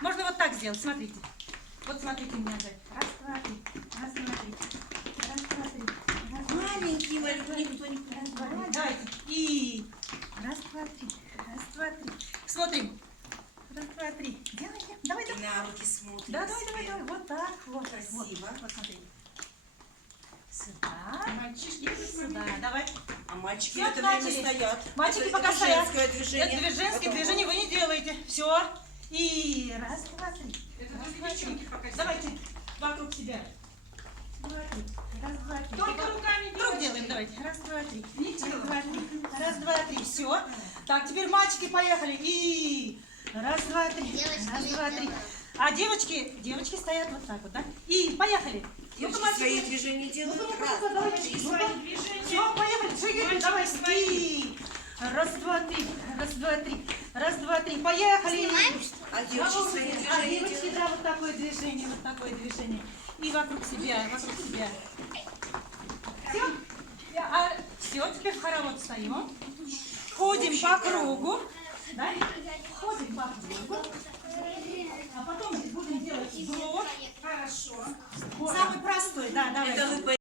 Можно вот так сделать, смотрите. Вот смотрите меня, Зай. Раз, два, три. Раз, два, три. Раз, два, три. Раз, два, три. Маленький, никто не Раз, два, три. Давайте. И раз, два, три. Раз, два, три. Смотрим. Раз, два, три. Делайте. Давай, давай. на руки смотрит. Да, давай. Вот так. Вот. Красиво. Вот смотри. Сюда. Мальчишки, Сюда. Давай. а мальчики Всё, в это время начали. стоят. Мальчики Это пока стоят. женское движение. Это женские Потом движения вы не делаете. Все. И раз, два, три. Раз, два, три. Давайте вокруг себя. Два, три. Раз, два, три. Только руками Круг делаем, давайте. Раз, два, три. Раз, два, три. Раз, два, три. Все. Так, теперь мальчики поехали. И раз, два, три. Раз, два, три. А девочки стоят вот так вот, да? И поехали. девочки Ну-ка, свои мальчики. движения делают. Ну-ка, Раз, ну-ка, два, давайте. три. Ну-ка. движения. Все, поехали, шагайте, давай, и раз, два, три, раз, два, три, раз, два, три, поехали. А девочки свои А движения девочки, делают. да, вот такое движение. И вокруг себя. Все, теперь в хоровод встаем. Ходим по кругу. Да? Ходим по кругу.